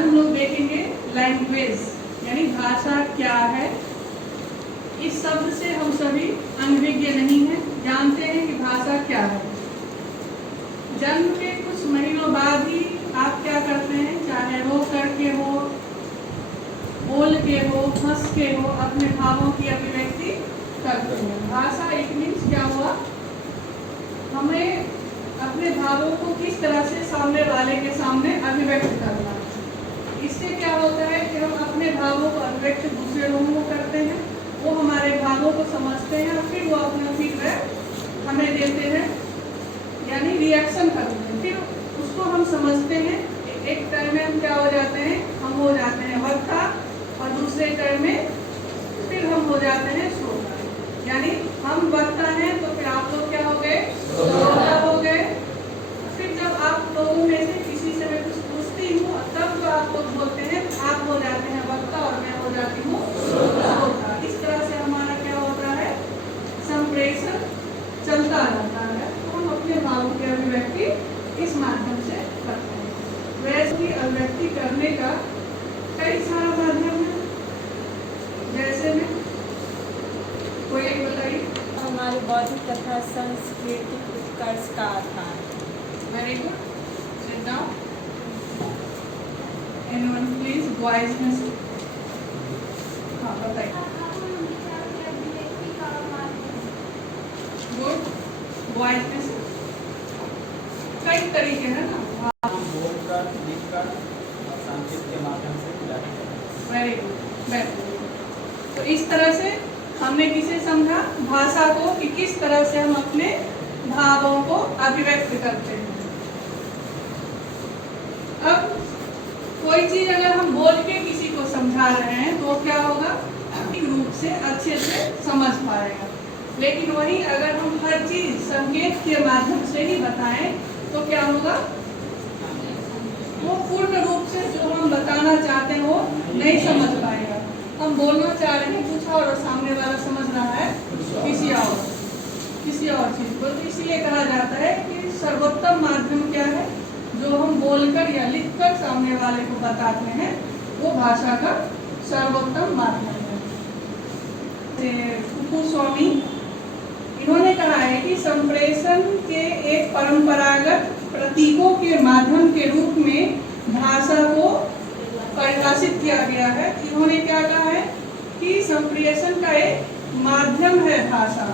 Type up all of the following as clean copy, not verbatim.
आज हम लोग देखेंगे लैंग्वेज यानी भाषा क्या है। इस शब्द से हम सभी अनभिज्ञ नहीं हैं, जानते हैं कि भाषा क्या है। जन्म के कुछ महीनों बाद ही आप क्या करते हैं, चाहे रो करके हो, बोल के हो, हंस के हो, अपने भावों की अभिव्यक्ति करते हैं। भाषा एक मीन्स क्या हुआ, हमें अपने भावों को किस तरह से सामने वाले के सामने अभिव्यक्त करना। इससे क्या होता है कि हम अपने भावों को अभिव्यक्त दूसरे लोगों को करते हैं, वो हमारे भावों को समझते हैं और फिर वो अपना फीडबैक हमें देते हैं यानी रिएक्शन करते हैं। फिर उसको हम समझते हैं। एक टर्म में हम क्या हो जाते हैं, हम हो जाते हैं वक्ता, और दूसरे टर्म में फिर हम हो जाते हैं श्रोता। यानी हम वक्ता हैं तो फिर आप लोग क्या हो गए, श्रोता हो गए। फिर जब आप लोगों में से किसी से मैं कुछ पूछती हूँ तब जो आप लोग बोलते हैं, आप हो जाते हैं वक्ता और मैं हो जाती हूँ श्रोता। इस तरह से हमारा क्या होता है, संप्रेषण चलता रहता है। तो हम अपने भावों की अभिव्यक्ति इस माध्यम से करते हैं। वैसे ही अभिव्यक्ति करने का कई सारा माध्यम है। जैसे में कोई एक बताइए। हमारी बौद्धिक तथा सांस्कृतिक उत्कर्ष का आधार। Very good, sit down. Anyone please, boys में से। हाँ बताइए। गुड, बॉयज में से कई तरीके हैं ना, बोलकर, लिखकर और संगीत के माध्यम से जारी करें। Very good, very. तो इस तरह से हमने किसे समझा, भाषा को, कि किस तरह से हम अपने भावों को अभिव्यक्त करते हैं। अब कोई चीज अगर हम बोल के किसी को समझा रहे हैं तो क्या होगा, रूप से अच्छे से समझ पाएगा। लेकिन वही अगर हम हर चीज संकेत के माध्यम से ही बताएं तो क्या होगा, वो पूर्ण रूप से जो हम बताना चाहते हैं वो नहीं समझ पाएगा। हम बोलना चाह रहे हैं कुछ और सामने वाला समझ रहा है किसी और चीज को। तो इसलिए कहा जाता है कि सर्वोत्तम माध्यम क्या है, जो हम बोलकर या लिखकर सामने वाले को बताते हैं वो भाषा का सर्वोत्तम माध्यम है। कुकू स्वामी इन्होंने कहा है कि संप्रेषण के एक परंपरागत प्रतीकों के माध्यम के रूप में भाषा को परिभाषित किया गया है। इन्होंने क्या कहा है कि संप्रेषण का एक माध्यम है भाषा,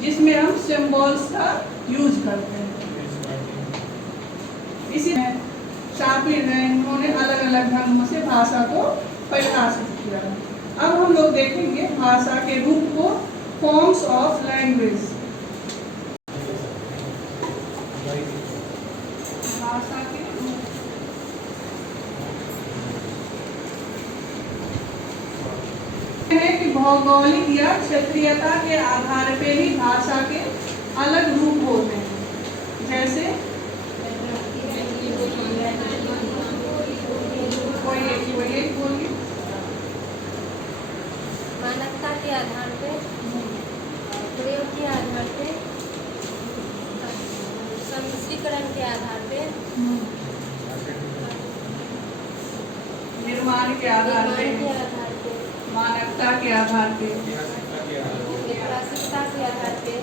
जिसमें हम सिंबल्स का यूज करते हैं। इसी में शापिर ने इन्होंने अलग अलग ढंगों से भाषा को परिभाषित किया। अब हम लोग देखेंगे भाषा के रूप को, फॉर्म्स ऑफ लैंग्वेज। भाषा के रूप है कि भौगोलिक या क्षेत्रीयता के आधार पर ही भाषा के अलग रूप होते हैं। जैसे कोई एक बोलिए। मानवता के आधार पे, प्रयोग के आधार पे, सम्मिश्रीकरण के आधार पे, निर्माण के आधार पे, मानवता के आधार पे, ऐतिहासिकता के आधार पे,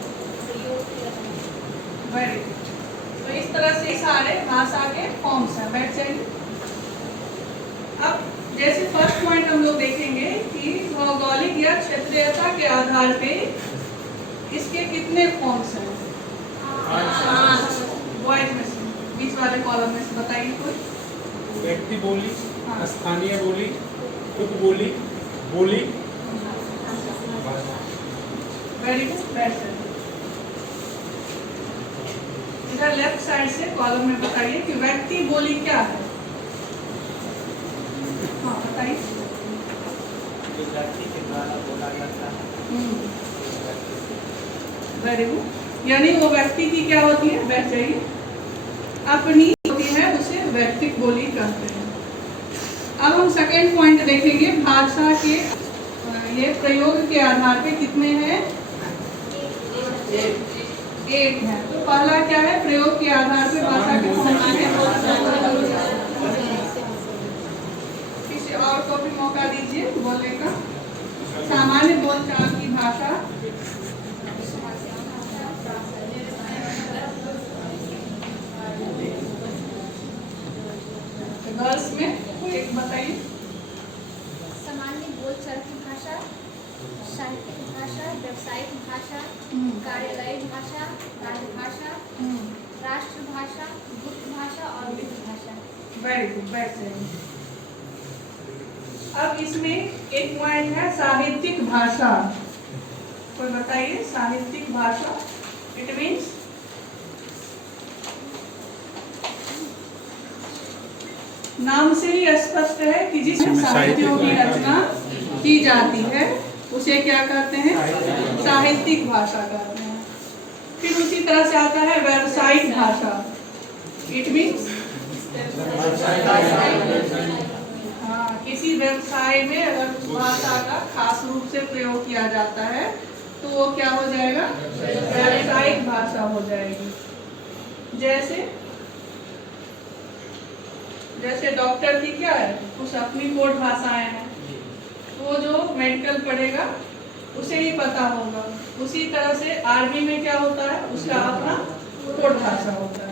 प्रयोग के आधार पे। Very good. तो इस तरह से सारे भाषा के फॉर्म्स हैं। बैठ जाइए। अब जैसे फर्स्ट पॉइंट हम लोग देखेंगे कि भौगोलिक या क्षेत्रीयता के आधार पे इसके कितने फॉर्म्स हैं। बॉयज में से, बीच वाले कॉलम में से बताइए कोई। व्यक्ति बोली, हाँ। स्थानीय बोली, उप बोली, बोली। वेरी गुड, बैठ जाइए। इधर लेफ्ट साइड से कॉलम में बताइए कि व्यक्ति बोली क्या है। हाँ बताइए। जो व्यक्ति के द्वारा बोला जाता है। Very good. यानी वो व्यक्ति की क्या होती है, बैठ जाइए, अपनी होती है, उसे व्यक्तिक बोली कहते हैं। अब हम सेकेंड पॉइंट देखेंगे, भाषा के ये प्रयोग के आधार पे कितने हैं, एक है। तो पहला क्या है, प्रयोग के आधार पे भाषा के बोलने का। सामान्य बोलचाल की भाषा, गर्ल्स में कोई एक बताइए। सामान्य बोलचाल की भाषा, साहित्यिक भाषा, व्यावसायिक भाषा, कार्यालयिक भाषा, राजभाषा, राष्ट्रभाषा, गुप्त भाषा और लिखित भाषा। वेरी गुड, वेरी सही। अब इसमें एक पॉइंट है साहित्यिक भाषा। कोई बताइए साहित्यिक भाषा। इट मीन्स नाम से ही स्पष्ट है कि जिसमें साहित्यों की रचना की जाती है उसे क्या कहते हैं? साहित्यिक भाषा कहते हैं। फिर उसी तरह से आता है व्यावसायिक भाषा। इट मीन्स किसी व्यवसाय में अगर उस भाषा का खास रूप से प्रयोग किया जाता है तो वो क्या हो जाएगा? व्यावसायिक भाषा हो जाएगी। जैसे डॉक्टर की क्या है, कुछ अपनी कोड भाषाएं हैं, वो जो मेडिकल पढ़ेगा उसे ही पता होगा। उसी तरह से आर्मी में क्या होता है, उसका अपना कोड भाषा होता है।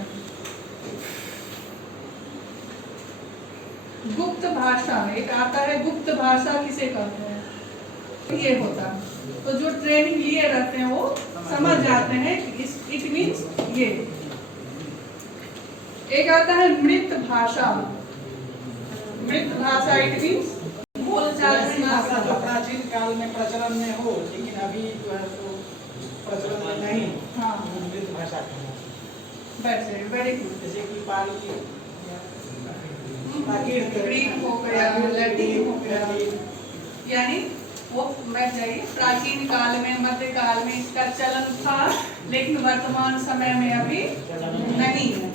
गुप्त भाषा एक आता है। गुप्त भाषा किसे कहते हैं? ये होता है तो जो ट्रेनिंग लिए रहते हैं वो समझ जाते हैं कि इट मीन्स ये। एक आता है मृत भाषा। मृत भाषा इट मीन्स बोलचाल की भाषा जो प्राचीन काल में प्रचलन में हो लेकिन अभी जो है तो प्रचलन में नहीं। हाँ, मृत भाषा कहते वेरी गुड। जैसे कि पाली, ग्रीक हो गया, लैटिन हो गया, यानी वो बैठ जाइए। प्राचीन काल में, मध्यकाल में इसका चलन था लेकिन वर्तमान समय में अभी नहीं है।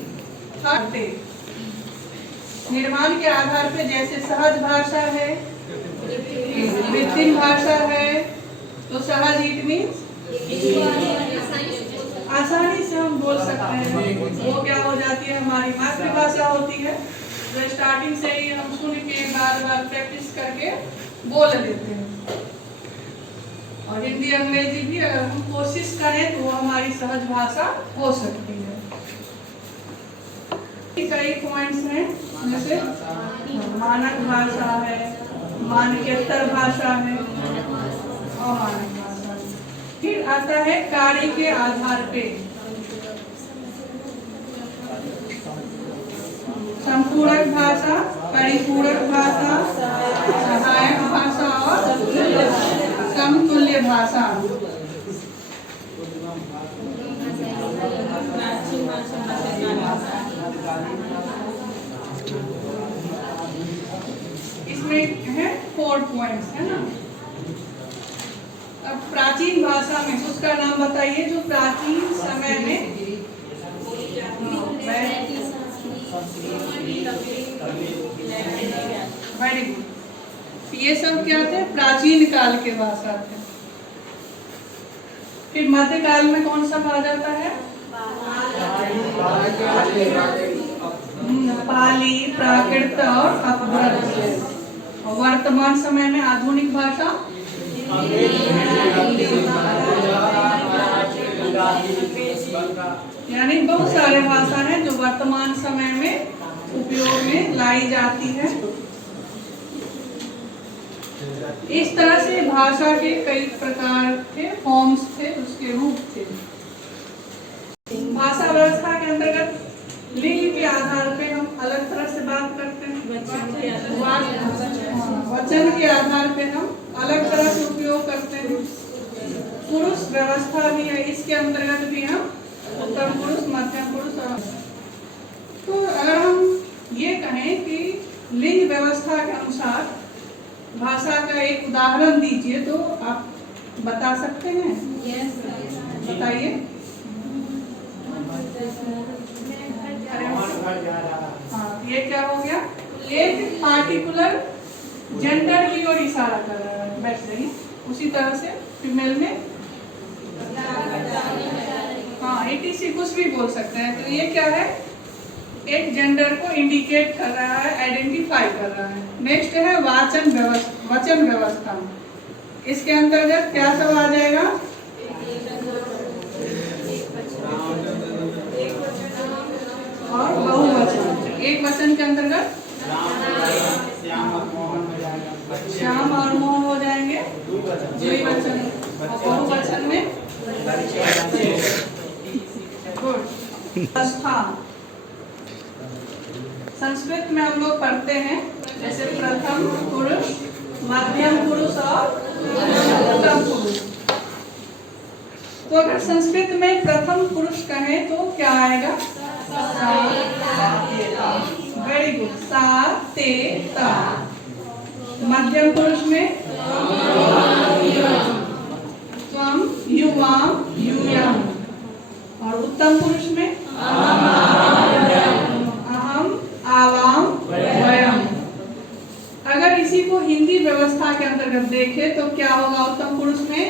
निर्माण के आधार पे जैसे सहज भाषा है, कृत्रिम भाषा है, तो सहज इट मीन्स आसानी से हम बोल सकते हैं। वो क्या हो जाती है, हमारी मातृभाषा होती है तो स्टार्टिंग से ही हम सुन के बार बार प्रैक्टिस करके बोल लेते हैं। और हिंदी अंग्रेजी भी अगर हम कोशिश करें तो वो हमारी सहज भाषा हो सकती है। कई पॉइंट्स हैं जैसे मानक भाषा है, मानकेतर भाषा है और मानक भाषा। फिर आता है कार्य के आधार पे संपूरक भाषा, परिपूरक भाषा, सहायक भाषा और समतुल्य भाषा। इसमें है 4 पॉइंट्स है ना। अब प्राचीन भाषा में उसका नाम बताइए जो प्राचीन समय में वेरी गुड। ये सब क्या थे? प्राचीन काल के भाषा थे। फिर मध्यकाल में कौन सा कहा जाता है? पाली, प्राकृत और अपभ्रंश। और वर्तमान समय में आधुनिक भाषा यानी बहुत सारे भाषा हैं जो वर्तमान समय में उपयोग में लाई जाती है। इस तरह से भाषा के कई प्रकार के फॉर्म्स थे, उसके रूप थे। भाषा व्यवस्था के अंतर्गत लिंग के आधार पे हम अलग तरह से बात करते हैं। वचन के आधार पे हम अलग तरह से उपयोग करते हैं। पुरुष व्यवस्था भी है, इसके अंतर्गत भी हम उत्तम पुरुष, मध्यम पुरुष और तो अगर हम ये कहें कि लिंग व्यवस्था के अनुसार भाषा का एक उदाहरण दीजिए तो आप बता सकते हैं? यस, बताइए। हाँ, ये क्या हो गया? एक पार्टिकुलर जेंडर की ओर इशारा कर रहा है। बैठ जाइए। उसी तरह से फीमेल में हाँ ETC कुछ भी बोल सकते हैं। तो ये क्या है? एक जेंडर को इंडिकेट कर रहा है, आइडेंटिफाई कर रहा है। नेक्स्ट है वचन व्यवस्था। इसके अंतर्गत क्या सब आ जाएगा? और बहुवचन। एक वचन के अंतर्गत श्याम और मोहन हो जाएंगे द्विवचन। और बहुवचन में व्यवस्था। संस्कृत में हम लोग पढ़ते हैं जैसे प्रथम पुरुष, मध्यम पुरुष और उत्तम पुरुष। तो अगर संस्कृत में प्रथम पुरुष कहें तो क्या आएगा? वेरी गुड, सा ते ता। मध्यम पुरुष में त्वम युवाम यूयम। और उत्तम पुरुष में अहम आवाम वयम। अगर इसी को हिंदी व्यवस्था के अंतर्गत देखें तो क्या होगा? उत्तम पुरुष में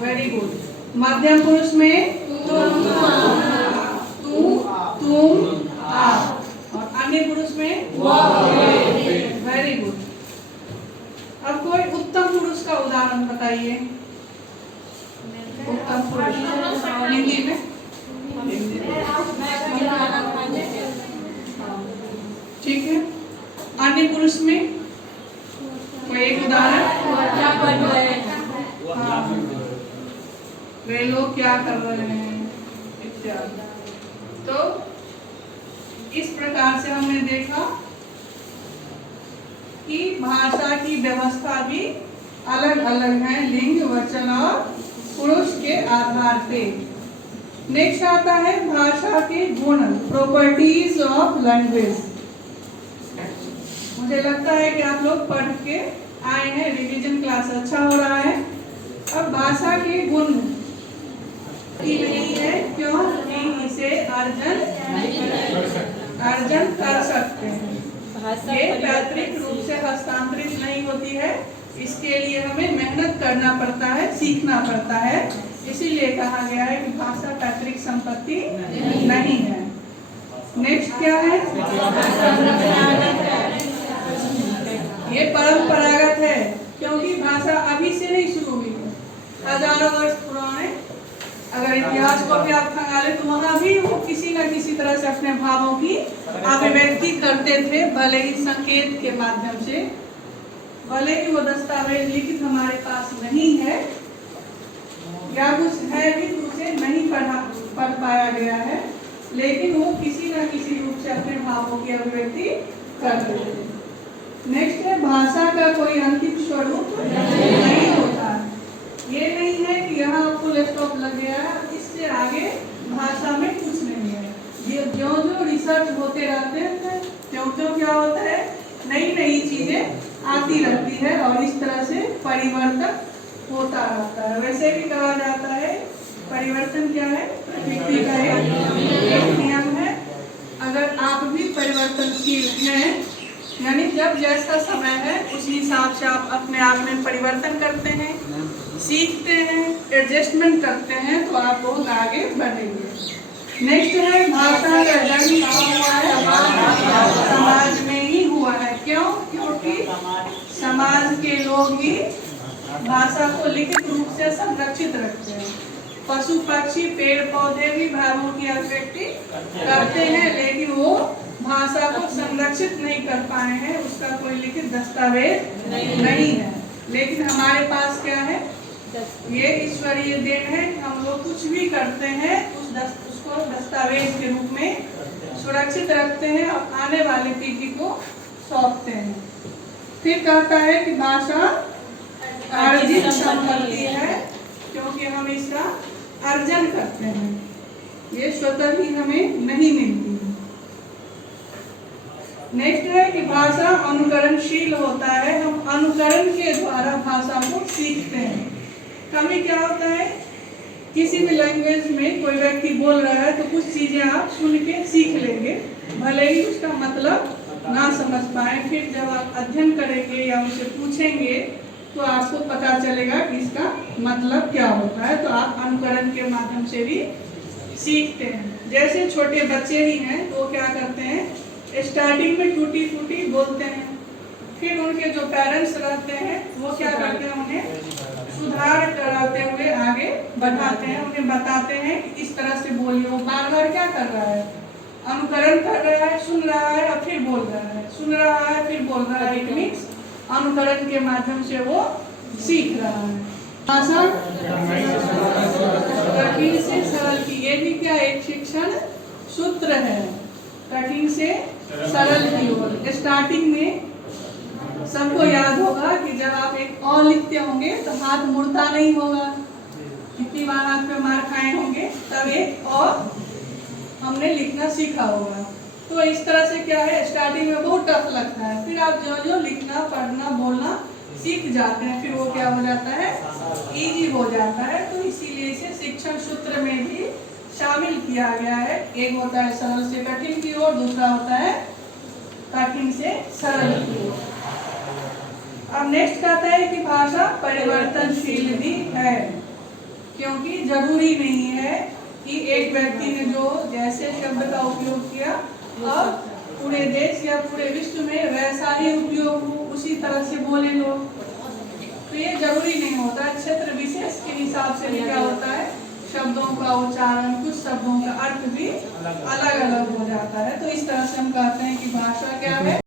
वेरी गुड, मध्यम पुरुष में तू तुम आप, और अन्य पुरुष में वेरी गुड। अब कोई उत्तम पुरुष का उदाहरण बताइए। उत्तम पुरुष हिंदी में ठीक है। अन्य पुरुष में कोई एक उदाहरण? वे लोग क्या कर रहे हैं इत्यादि। तो इस प्रकार से हमने देखा कि भाषा की व्यवस्था भी अलग अलग है लिंग, वचन और पुरुष के आधार पे। नेक्स्ट आता है भाषा के गुण, प्रॉपर्टीज ऑफ लैंग्वेज। मुझे लगता है कि आप लोग पढ़ के आए हैं, रिवीजन क्लास अच्छा हो रहा है। अब भाषा के गुण नहीं है क्योंकि इसे अर्जन कर सकते हैं। ये पैतृक रूप से हस्तांतरित नहीं होती है, इसके लिए हमें मेहनत करना पड़ता है, सीखना पड़ता है। इसीलिए कहा गया है कि भाषा पैतृक संपत्ति नहीं है। नेक्स्ट क्या है? ये परंपरागत है क्योंकि भाषा अभी से नहीं शुरू हुई है, हजारों वर्ष पुराने अगर इतिहास को भी आप खंगाले तो वहाँ भी वो किसी न किसी तरह से अपने भावों की अभिव्यक्ति करते थे, भले ही संकेत के माध्यम से। भले ही वो दस्तावेज लिखित हमारे पास नहीं है या कुछ है भी तो उसे नहीं पढ़ पाया गया है, लेकिन वो किसी न किसी रूप से अपने भावों की अभिव्यक्ति करते थे। नेक्स्ट है भाषा का कोई अंतिम स्वरूप नहीं होता। ये नहीं है कि यहाँ फुल स्टॉप लग गया, इससे आगे भाषा में कुछ नहीं है। ये जो रिसर्च होते रहते हैं त्यों क्या होता है, नई नई चीजें आती रहती है और इस तरह से परिवर्तन होता रहता है। वैसे भी कहा जाता है परिवर्तन क्या है? प्रकृति का एक नियम है। अगर आप भी परिवर्तनशील हैं, यानी जब जैसा समय है उस हिसाब से आप अपने आप में परिवर्तन करते हैं, सीखते हैं, एडजस्टमेंट करते हैं, तो आप बहुत आगे बढ़ेंगे। नेक्स्ट है भाषा का जन्म कहाँ हुआ है? समाज में ही हुआ है। क्यों? क्योंकि समाज के लोग ही भाषा को लिखित रूप से संरक्षित रखते हैं। पशु पक्षी पेड़ पौधे भी भावों की अभिव्यक्ति करते हैं, लेकिन वो भाषा को संरक्षित नहीं कर पाए हैं, उसका कोई लिखित दस्तावेज नहीं है। लेकिन हमारे पास क्या है? ये ईश्वरीय देन है कि हम लोग कुछ भी करते हैं उसको दस्तावेज के रूप में सुरक्षित रखते हैं और आने वाली पीढ़ी को सौंपते हैं। फिर कहता है कि भाषा अर्जित संपत्ति है क्योंकि हम इसका अर्जन करते हैं, ये स्वतः ही हमें नहीं मिलती है। नेक्स्ट है कि भाषा अनुकरणशील होता है, हम अनुकरण के द्वारा भाषा को सीखते हैं। कभी क्या होता है, किसी भी लैंग्वेज में कोई व्यक्ति बोल रहा है तो कुछ चीजें आप सुन के सीख लेंगे, भले ही उसका मतलब ना समझ पाए। फिर जब आप अध्ययन करेंगे या उनसे पूछेंगे तो आपको पता चलेगा कि इसका मतलब क्या होता है। तो आप अनुकरण के माध्यम से भी सीखते हैं। जैसे छोटे बच्चे ही हैं तो वो क्या करते हैं, स्टार्टिंग में टूटी फूटी बोलते हैं, फिर उनके जो पेरेंट्स रहते हैं वो क्या करते हैं, उन्हें सुधार कराते हुए आगे बढ़ाते हैं, उन्हें बताते हैं कि इस तरह से बोलिए। वो बार बार क्या कर रहा है, अनुकरण कर रहा है, सुन रहा है और फिर बोल रहा है, सुन रहा है फिर बोल रहा है। इट मीन्स अनुकरण के माध्यम से वो सीख रहा है। भाषा कठिन से सरल की, ये भी क्या एक शिक्षण सूत्र है, कठिन से सरल की ओर। स्टार्टिंग में सबको याद होगा कि जब आप एक अ लिखते होंगे तो हाथ मुड़ता नहीं होगा, कितनी बार हाथ पे मार खाए होंगे, तब एक अ हमने लिखना सीखा होगा। तो इस तरह से क्या है, स्टार्टिंग में बहुत टफ लगता है, फिर आप जो जो लिखना पढ़ना बोलना सीख जाते हैं, फिर वो क्या हो जाता है, इजी हो जाता है। तो इसीलिए इसे शिक्षण सूत्र में भी शामिल किया गया है। एक होता है सरल से कठिन की ओर, दूसरा होता है कठिन से सरल की ओर। अब नेक्स्ट कहता है कि भाषा परिवर्तनशील भी है, क्योंकि जरूरी नहीं है कि एक व्यक्ति ने जो जैसे शब्द का उपयोग किया अब पूरे देश या पूरे विश्व में वैसा ही उपयोग हो, उसी तरह से बोले लोग। तो ये जरूरी नहीं होता, क्षेत्र विशेष के हिसाब से भी क्या होता है, शब्दों का उच्चारण, कुछ शब्दों का अर्थ भी अलग अलग हो जाता है। तो इस तरह से हम कहते हैं कि भाषा क्या है,